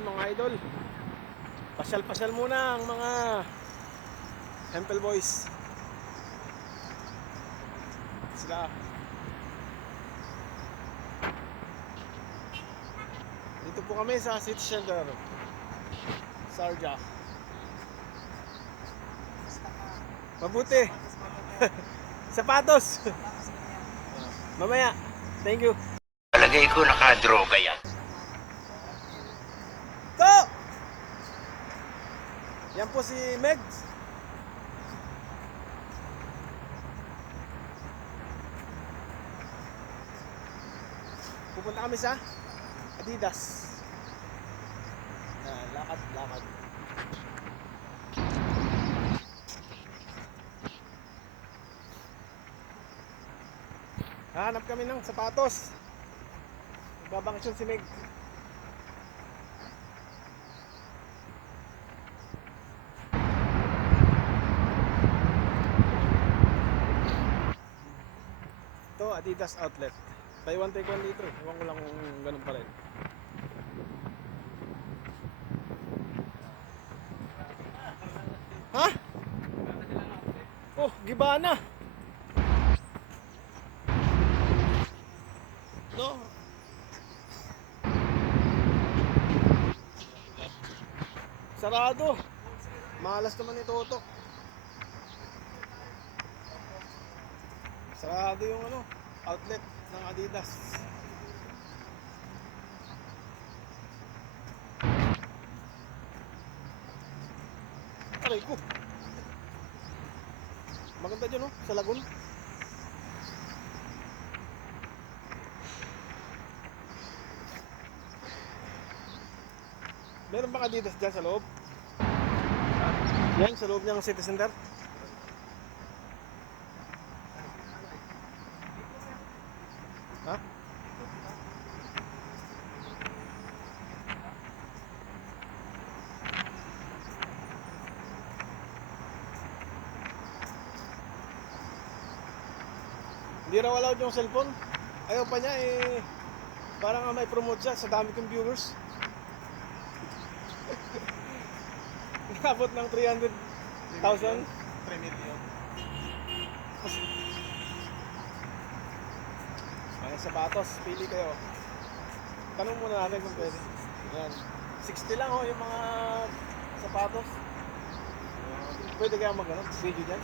Yan mga idol. Pasyal-pasyal muna ang mga Hempel Boys. Sila. Dito po kami sa City Center, Sarja. Mabuti. Sapatos. Mamaya. Thank you. Palagay ko nakadroga yan. To! Yan po si Megs. Pupunta kami sa Adidas. Lakad. Hanap kami ng sapatos. Babakasyon si Meg. Ito, Adidas outlet. Buy one take one dito. Ewan ko lang kung ganun pa rin. Ha? Oh, Gibana. No. Sarado. Malas naman ito to. Sarado yung outlet ng Adidas. Aray ko. Maganda dyan sa Lagun. Meron bang Adidas dyan sa loob? Yan, sa loob ng City Center. Ha? Hindi raw allowed yung cellphone. Ayaw pa niya parang may promote siya sa dami kong viewers. Nakabot ng 300,000. 3 million. May sapatos, pili kayo. Tanong muna natin kung pwede. Yan. 60 lang yung mga sapatos. Pwede kaya video dyan?